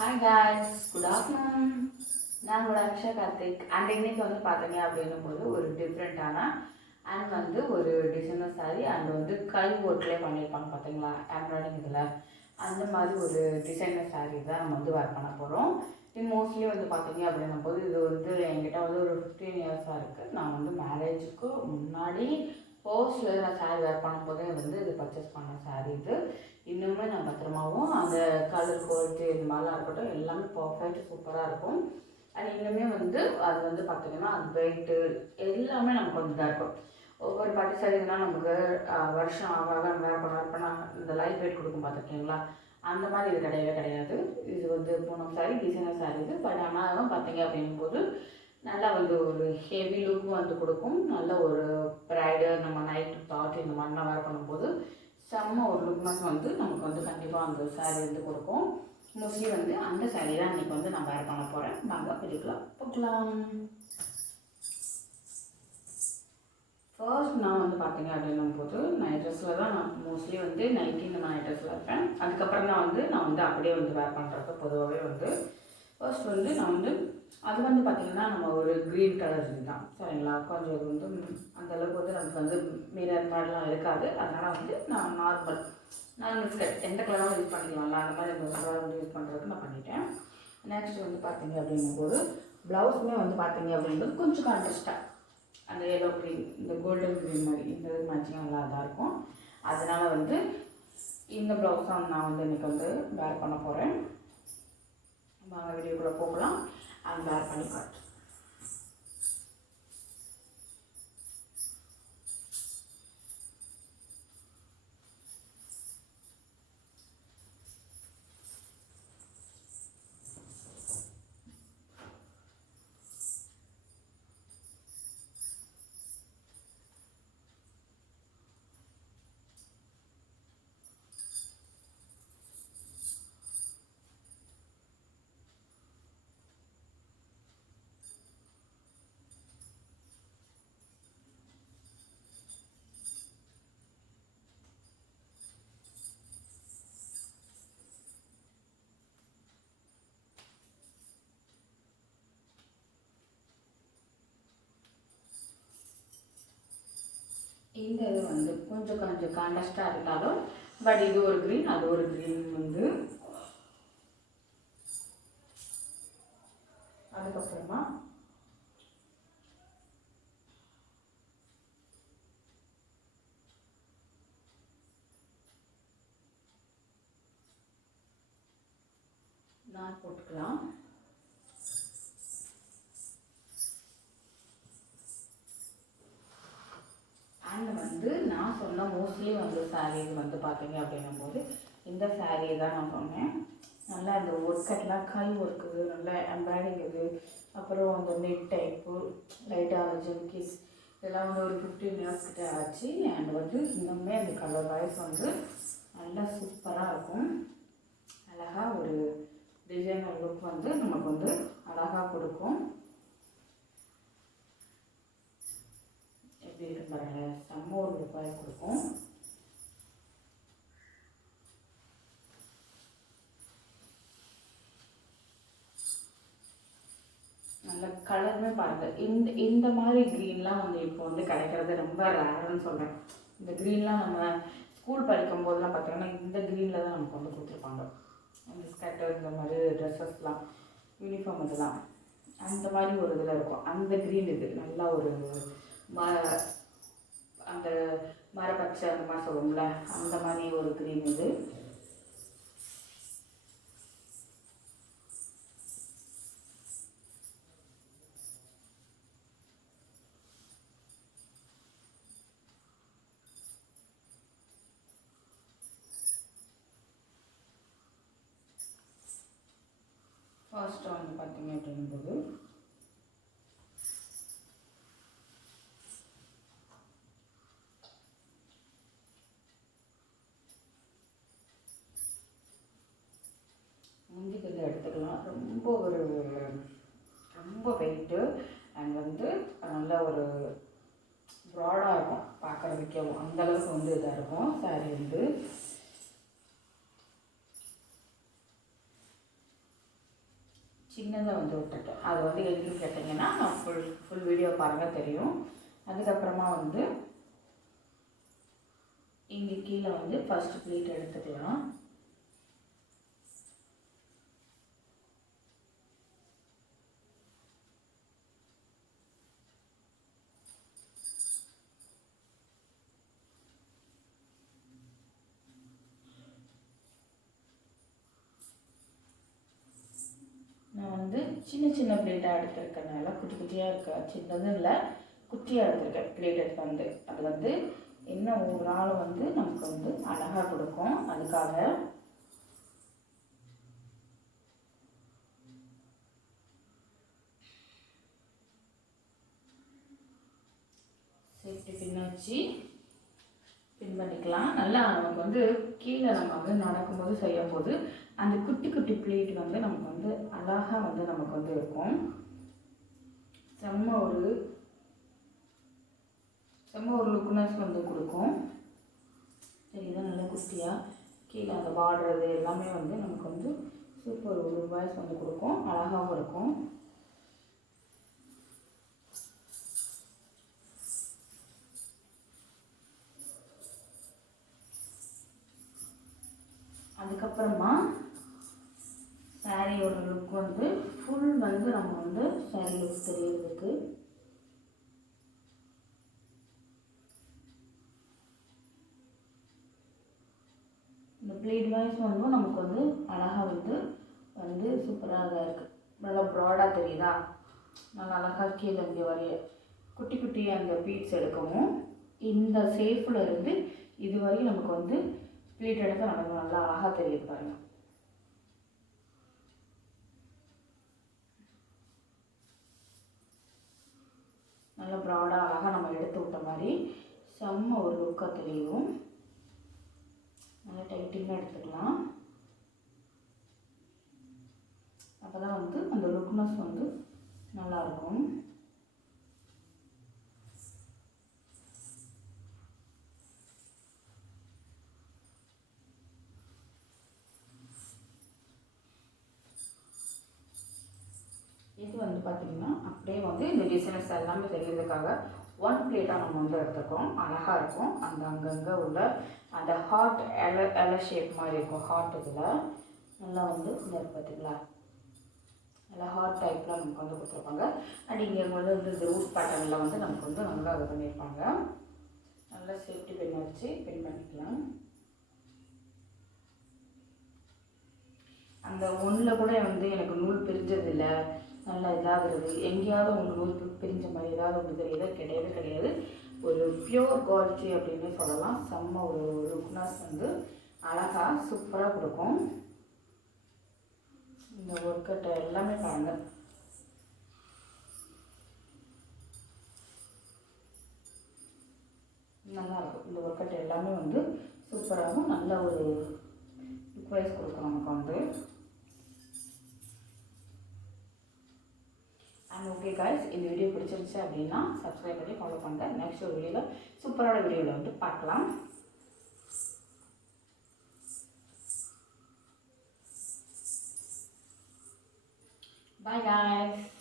Hi guys, good afternoon. நான் உங்களோட Aqsa Karthik. And இன்னைக்கு பார்த்தீங்க அப்படின்னும் போது ஒரு டிஃப்ரெண்ட்டான அண்ட் ஒரு டிசைனர் சாரீ அண்ட் கை ஒர்க்லேயே பண்ணியிருப்பாங்க பார்த்தீங்களா, எம்ப்ராய்டிங் இதில் அந்த மாதிரி ஒரு டிசைனர் சாரீ தான் நம்ம வேர் பண்ண போகிறோம். இது மோஸ்ட்லி பார்த்தீங்க அப்படின்னும் போது இது என்கிட்ட ஒரு 15 இயர்ஸாக இருக்குது. நான் மேரேஜுக்கு முன்னாடி போஸ்ட்டில் நான் சாரீ வேர் பண்ணும்போதே இது பர்ச்சேஸ் பண்ண சாரீ. இது இன்னுமே நான் பத்திரமாவும் அந்த கலர் குவாலிட்டி இந்த மாதிரிலாம் இருக்கட்டும் எல்லாமே பர்ஃபெக்ட் சூப்பராக இருக்கும். அண்ட் இன்னுமே அது பார்த்திங்கன்னா அந்த வெயிட்டு எல்லாமே நமக்கு இதாக இருக்கும். ஒவ்வொரு பட்டு சாரீலாம் நமக்கு வருஷம் ஆக வேறு பண்ண இந்த லைட் வெயிட் கொடுக்கும் பார்த்துருக்கீங்களா, அந்த மாதிரி இது கிடையவே கிடையாது. இது பூனம் சாரீ, டிசைனர் சாரீ இது. பட் ஆனால் பார்த்தீங்க அப்படிங்கும்போது நல்லா ஒரு ஹெவி லுக்கும் கொடுக்கும். நல்ல ஒரு ப்ரைடு நம்ம நைட்டு தாட் இந்த மாதிரிலாம் வேர் பண்ணும்போது செம்ம ஒரு லுக்னஸ் நமக்கு கண்டிப்பாக அந்த சாரீ கொடுக்கும். மோஸ்ட்லி அந்த சாரீ தான் இன்றைக்கி நான் வேர் பண்ண போகிறேன். வாங்க வீடியோக்குலாம் போகலாம். ஃபர்ஸ்ட் நான் பார்த்தீங்க அப்படின்னும் போது நைட் ட்ரெஸ்ஸில் தான் நான் மோஸ்ட்லி நைட்டி இந்த நைட் ட்ரெஸ்ஸில் இருப்பேன். அதுக்கப்புறம் தான் நான் அப்படியே வேர் பண்ணுறது பொதுவாகவே ஃபர்ஸ்ட் நான் அது பார்த்திங்கன்னா நம்ம ஒரு க்ரீன் கலர் தான் சரிங்களா. கொஞ்சம் இது அந்தளவுக்கு நமக்கு மிரர் மாதிரிலாம் இருக்காது. அதனால் நான் நான் எந்த கலராகவும் யூஸ் பண்ணிக்கலாம்ல, அந்த மாதிரி இந்த கலர் யூஸ் பண்ணுறதுக்கு நான் பண்ணிட்டேன். நெக்ஸ்ட் பார்த்திங்க அப்படிங்கும்போது ப்ளவுஸுமே பார்த்திங்க அப்படிங்கும்போது கொஞ்சம் கான்ட்ராஸ்ட்டாக அந்த எல்லோ க்ரீன், இந்த கோல்டன் க்ரீன் மாதிரி இந்த மேட்சிங் நல்லா இதாக இருக்கும். அதனால் இந்த ப்ளவுஸ் தான் நான் இன்றைக்கி வேர் பண்ண போகிறேன். வாங்க வீடியோக்குள்ளே போகலாம். அண்ட் வேர் பண்ணி காட்டு. இந்த இது கொஞ்சம் கொஞ்சம் கான்ட்ராஸ்டாக இருந்தாலும் பட் இது ஒரு க்ரீன் அது ஒரு க்ரீன் அதுக்கப்புறமா நான் போட்டுக்கலாம். அண்ட் நான் சொன்ன மோஸ்ட்லி சாரீஸ் பார்த்தீங்க அப்படின்னும்போது இந்த சாரீ தான் நான் சொன்னேன். நல்லா அந்த ஒர்க்கெல்லாம் கை ஒர்க்கு நல்லா எம்ப்ராய்டிங் இது, அப்புறம் அந்த நெட் டைப்பு லைட்டாக ஜிம்கிஸ் இதெல்லாம் ஒரு 15 இயர்ஸ் கிட்டே ஆச்சு. அண்ட் இன்னுமே அந்த கலர் வாய்ஸ் நல்லா சூப்பராக இருக்கும். அழகாக ஒரு டிசைனர் லுக் நமக்கு அழகாக கொடுக்கும். எப்படி இருக்கு பாருங்க, செம்ம ஒரு லுக்காக கொடுக்கும். நல்ல கலருமே பாருங்கள். இந்த மாதிரி க்ரீன்லாம் இப்போ கிடைக்கிறது ரொம்ப ரேருன்னு சொல்கிறேன். இந்த க்ரீன்லாம் நம்ம ஸ்கூல் படிக்கும் போதெல்லாம் பார்த்தீங்கன்னா இந்த க்ரீனில் தான் நமக்கு கொடுத்துருப்பாங்க. அந்த ஸ்கர்ட்டு இந்த மாதிரி ட்ரெஸ்ஸஸ்லாம் யூனிஃபார்ம் இதெல்லாம் அந்த மாதிரி ஒரு இதில் இருக்கும். அந்த க்ரீன் இது நல்லா ஒரு அந்த மரப்பச்சை அந்த மாதிரி சொல்லுவோம்ல, அந்த மாதிரி ஒரு க்ரீன் இது. ஃபர்ஸ்ட்டு பார்த்தீங்க அப்படிங்கும்போது முந்திக்கு எடுத்துக்கலாம். ரொம்ப வெயிட்டு அண்ட் நல்ல ஒரு ப்ராடாக இருக்கும் பார்க்குறதுக்கே. அந்தளவுக்கு இதாக இருக்கும் சாரீ. சின்னதாக வந்து விட்டுருக்கேன். அது வந்து எதுக்கு கேட்டிங்கன்னா நான் ஃபுல் வீடியோ பாருங்கள் தெரியும். அதுக்கப்புறமா வந்து இங்கே கீழே வந்து ஃபஸ்ட்டு ப்ளீட் எடுத்துக்கலாம். நான் வந்து சின்ன பிளேட்டாக எடுத்துருக்கனால குட்டி குட்டியாக இருக்க, சின்னதும் இல்லை குட்டியாக எடுத்துருக்கேன் பிளேட் வந்து. அது வந்து இன்னும் ஒரு நாள் வந்து நமக்கு வந்து அழகாக கொடுக்கும். அதுக்காக சேஃப்டி பின் வச்சு பின் பண்ணிக்கலாம். நல்லா நமக்கு வந்து கீழே நம்ம வந்து நடக்கும்போது செய்யும் போது அந்த குட்டி குட்டி பிளேட் வந்து நமக்கு வந்து அழகாக வந்து நமக்கு வந்து இருக்கும். செம்ம ஒரு லுக்னஸ் வந்து கொடுக்கும். சரி, இதான் நல்லா குட்டியாக கீழே அந்த பார்டர் எல்லாமே வந்து நமக்கு வந்து சூப்பர் ஒரு வாய்ஸ் வந்து கொடுக்கும். அழகாகவும் இருக்கும். அதுக்கப்புறமா சாரியோட லுக் வந்து ஃபுல் வந்து நம்ம வந்து சாரி லுக் தெரியறதுக்கு இந்த ப்ளீட் வைஸ் வந்து நமக்கு வந்து அழகாக வந்து சூப்பராக தான் இருக்குது. நல்லா ப்ராடாக தெரியுதா? நல்லா அழகாக கீழே இங்கே வரைய குட்டி குட்டி அந்த பீட்ஸ் எடுக்கவும் இந்த சேஃபில் இருந்து இது வரைக்கும் நமக்கு வந்து ப்ளீட் எடுத்தால் நமக்கு நல்லா அழகாக தெரியுது பாருங்கள். நல்லா ப்ராடாக அழகாக நம்ம எடுத்து விட்ட மாதிரி செம்ம ஒரு லுக்காக தெரியும். நல்லா டைட்டிங்காக எடுத்துக்கலாம். அப்போ தான் வந்து அந்த லுக்னஸ் வந்து நல்லாயிருக்கும். இது வந்து பார்த்திங்கன்னா அப்படியே வந்து இந்த டிசைன்ஸ் எல்லாமே தெரியறதுக்காக ஒன் பிளேட்டாக நம்ம வந்து எடுத்துக்கிறோம். அழகாக இருக்கும். அந்த அங்கங்கே உள்ள அந்த ஹார்ட் எலை ஷேப் மாதிரி இருக்கும். ஹார்ட் இதில் நல்லா வந்து இந்த பார்த்திங்களா நல்லா ஹார்ட் டைப்பில் நமக்கு வந்து கொடுத்துருப்பாங்க. அண்ட் இங்கே வந்து இந்த ரூட் பேட்டர்னில் வந்து நமக்கு வந்து நல்லா இது பண்ணியிருப்பாங்க. நல்லா சேஃப்டி பின் வச்சு பின் பண்ணிக்கலாம். அந்த ஒன்றில் கூட வந்து எனக்கு நூல் பிரிஞ்சதில்லை, நல்லா இதாகிறது, எங்கேயாவது ஒன்று நூல் பிரிஞ்ச மாதிரி ஏதாவது ஒன்று தெரியுது கிடையாது. ஒரு பியூர் குவாலிட்டி அப்படின்னு சொல்லலாம். செம்ம ஒரு லுக்னஸ் வந்து அழகாக சூப்பராக கொடுக்கும். இந்த ஒர்க்கட்டை எல்லாமே பாருங்கள். நல்லாயிருக்கும். இந்த ஒர்க்கட்டை எல்லாமே வந்து சூப்பராகவும் நல்ல ஒரு லுக் வைஸ் கொடுக்கும் நமக்கு வந்து. அண்ட் ஓகே காய்ஸ், இந்த வீடியோ பிடிச்சிருச்சு அப்படின்னா சப்ஸ்கிரைப் பண்ணி ஃபாலோ பண்ணுங்கள். நெக்ஸ்ட் ஒரு வீடியோவில் சூப்பரான வீடியோவில் வந்து பார்க்கலாம். Bye guys.